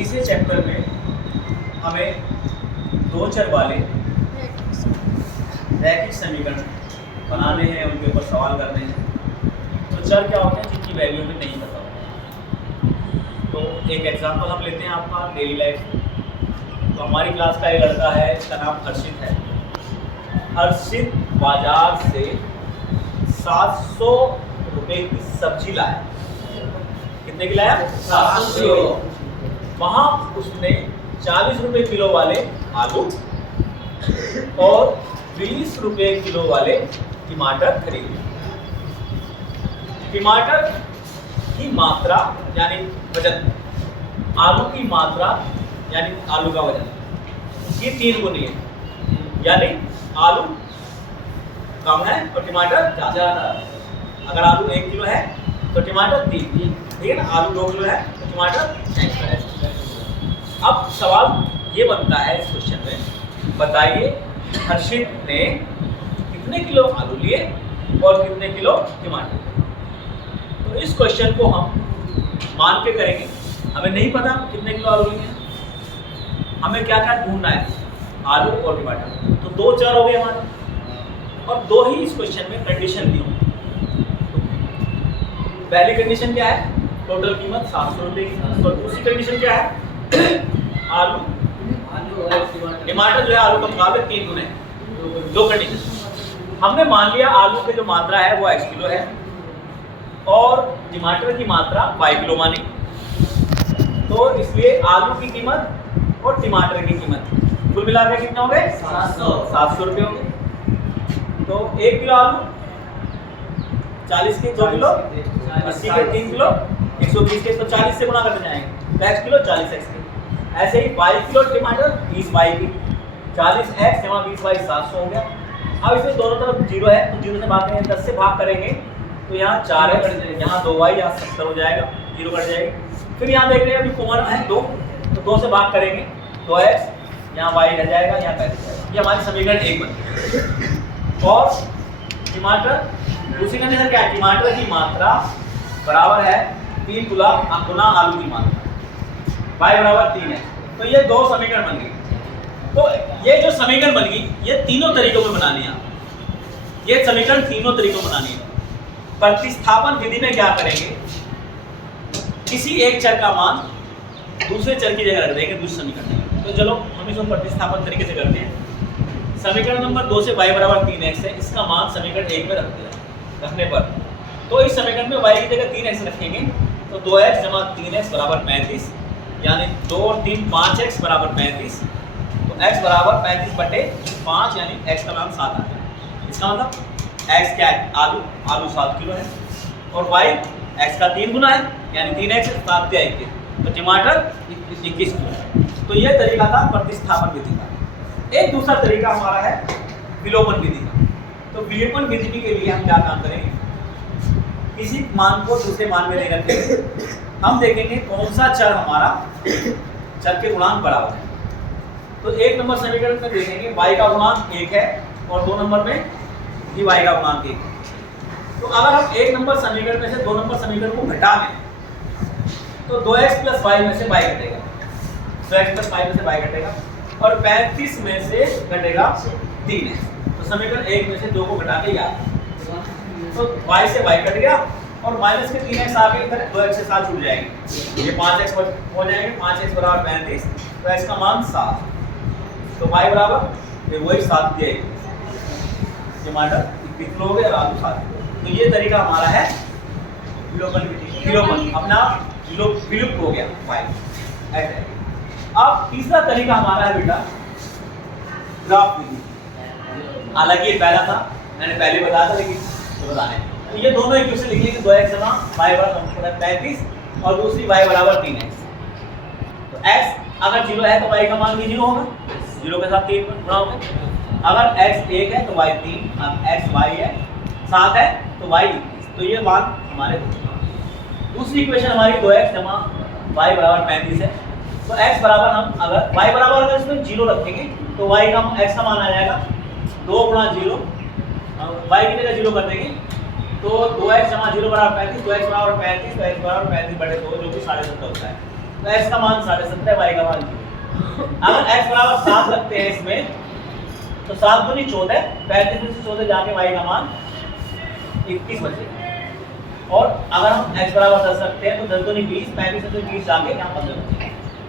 तीसरे चैप्टर में हमें दो चर वाले रैखिक समीकरण बनाने हैं, उनके ऊपर सवाल करने हैं। तो चर क्या होते हैं जिनकी वैल्यू हमें नहीं पता होता। तो एक एग्जांपल हम लेते हैं आपका डेली लाइफ से। तो हमारी क्लास का एक लड़का है, इसका नाम हर्षित है। हर्षित बाजार से 700 रुपए की सब्जी लाया। कितने की लाया? 700। वहाँ उसने 40 रुपए किलो वाले आलू और 20 रुपए किलो वाले टमाटर खरीदे। टमाटर की मात्रा यानी वजन, आलू की मात्रा यानी आलू का वजन, ये 3 गुनी है। यानी आलू कम है और टमाटर ज़्यादा। अगर आलू 1 किलो है तो टमाटर 3, ठीक है ना। आलू 2 किलो है तो टमाटर 1 है। अब सवाल ये बनता है इस क्वेश्चन में, बताइए हर्षित ने कितने किलो आलू लिए और कितने किलो टमाटर। तो इस क्वेश्चन को हम मान के करेंगे। हमें नहीं पता कितने किलो आलू लिए हैं, हमें क्या क्या ढूंढना है, आलू और टमाटर। तो 2 चर हो गए हमारे और 2 ही इस क्वेश्चन में कंडीशन दी होंगी। पहली कंडीशन क्या है? टोटल कीमत 700 रुपये की। और दूसरी कंडीशन क्या है? आलू टमाटर जो है आलू का मुकाबले 3 गुना है। 2 कंडीशन हमने मान लिया। आलू की जो मात्रा है वो x किलो है और टमाटर की मात्रा y किलो मानी। तो इसलिए आलू की कीमत और टमाटर की कीमत कुल मिलाकर कितना हो गए? 700 रुपये हो गए। तो 1 किलो आलू 40 के 2 किलो 80 के 3 किलो 120 के 140 से गुणा करते जाएंगे तो x किलो 40 x के। ऐसे ही 22 किलो टमाटर 20 y की 40 x जमा 20 y 700 हो गया। अब इसमें दोनों तरफ 0 है तो 0 से भाग करेंगे, 10 से भाग करेंगे तो यहाँ 4x, यहाँ 2y, यहाँ 70 हो जाएगा, 0 कट जाएगी। फिर यहाँ देख रहे हैं अभी कॉमन है 2, तो 2 से भाग करेंगे 2x, यहाँ y रह जाएगा, यहाँ 35 जाएगा। ये हमारी समीकरण 1 बन गई। और टमाटर दूसरी कंडीशन क्या है? टमाटर की मात्रा बराबर है 3 गुना आलू की मात्रा, y बराबर 3 है। तो ये 2 समीकरण बन गई। तो ये जो समीकरण बन गई ये तीनों तरीकों में बनानी है। ये समीकरण तीनों तरीकों में बनानी है। प्रतिस्थापन विधि में क्या करेंगे? किसी एक चर का मान दूसरे चर की जगह रख देंगे दूसरे समीकरण में। तो चलो हम इसको प्रतिस्थापन तरीके से करते हैं। समीकरण नंबर 2 से y बराबर 3x है, इसका मान समीकरण 1 में रखने पर तो इस समीकरण में y की जगह 3x रखेंगे तो 2x जमा 3x बराबर 35, यानी 2 और 3 5x बराबर 35। तो x बराबर 35/5 यानी x का मान 7 आता है। इसका मतलब x क्या है? आलू 7 किलो है और y x का 3 गुना है यानी 3x 7 से 21, तो टमाटर 21 किलो है। तो ये तरीका था प्रतिस्थापन विधि का। एक दूसरा तरीका हमारा है विलोपन विधि का। तो विलोपन विधि के लिए हम क्या काम करेंगे? किसी मान को दूसरे मान में नहीं रखेंगे, हम देखेंगे कौन सा चर हमारा चर के गुणांक बराबर है। तो 1 नंबर समीकरण में देखेंगे y का गुणांक 1 है और 2 नंबर में भी y का गुणांक 1 है। तो अगर हम 1 नंबर समीकरण में से 2 नंबर समीकरण को घटा लें तो 2x + y में से y घटेगा, 2x + y में से y घटेगा और 35 में से घटेगा 3x। तो समीकरण 1 में से 2 को घटा के याद, तो y से y कट गया और माइनस के 3x आके इधर 2x से 7 छूट जाएंगे, ये 5x हो जाएंगे। 5x बराबर 35 तो x का मान 7, तो y बराबर वही 7 दिया। टमाटर 21 किलो हो गए और आलू 7 किलो। तो ये तरीका हमारा है विलोपन अपना विलुप्त हो गया y। अब तीसरा तरीका हमारा है बेटा ग्राफ विधि। हालांकि ये पहला था, मैंने पहले बताया था लेकिन बताने तो ये दोनों इक्वेशन लिखिए कि 2x जमा y बराबर 35 और दूसरी y बराबर 3x। तो x अगर 0 है तो y का मान भी 0 होगा, 0 के साथ 3 गुणा होगा। अगर x 1 है तो y 3, अब x y है 7 है तो y 21। तो ये मान हमारे दूसरी इक्वेशन हमारी 2x जमा y बराबर 35 है। तो x बराबर हम अगर y बराबर अगर इसमें 0 रखेंगे तो y का x का मान आ जाएगा 2 गुणा 0, y की जगह 0 कर देंगे तो 2x जमा 0 बराबर 35, 2x बराबर 35, तो x बराबर 35/2 जो कि 17.5 होता है। तो x का मान 17.5, y का मान 0। अगर x बराबर 7 रखते हैं इसमें तो 7 दूनी 14, 35 में से 14 जाके y का मान 21 बचेगा। और अगर हम x बराबर 10 रखते हैं तो 10 दूनी 20, 35 में से 20 जाके यहाँ 15 बचेगा।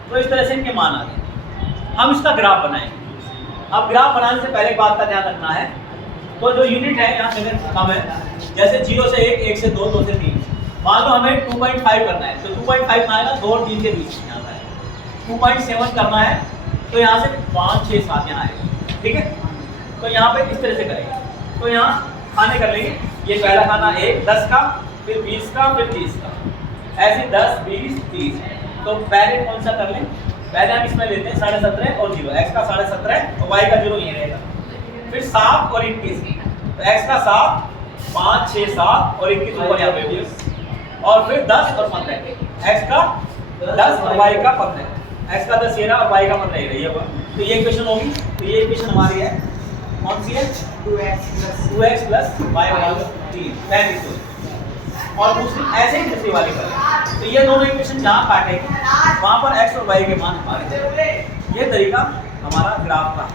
तो इस तरह से इनके मान आ गए। हम इसका ग्राफ बनाएंगे। अब ग्राफ बनाने से पहले एक बात का ध्यान रखना है, तो जो यूनिट है यहाँ जगह कम है, जैसे 0 से 1, 1 से 2, 2 से 3। मान लो हमें 2.5 करना है तो 2.5 कहाँ आएगा, 2 और 3 के बीच में यहाँ है। 2.7 करना है तो यहाँ से 5, 6, 7 यहाँ आएगा, ठीक है। तो यहाँ पे इस तरह से करेंगे। तो यहाँ खाने कर लेंगे, ये पहला खाना 1 10 का, फिर 20 का, फिर 30 का, ऐसे 10, 20, 30। तो पहले कौन सा कर लें, पहले हम इसमें लेते हैं 17.5 और 0, x का 17.5 और y का 0 ये रहेगा। फिर 7 और 21, तो x का 7, 5, 6, 7 और 21 ऊपर यहाँ पे होगा। और फिर 10 और 15, x का 10 और y का 15, x का 10 ये रहा और y का 15 ये होगा। तो ये इक्वेशन होगी। तो ये इक्वेशन हमारी है कौन सी है, 2x प्लस y बराबर 3, 35। और दूसरी ऐसे ही दूसरी वाली करें तो ये दोनों इक्वेशन जहाँ काटेंगे वहाँ पर x और y के मान हमारे। ये तरीका हमारा ग्राफ का।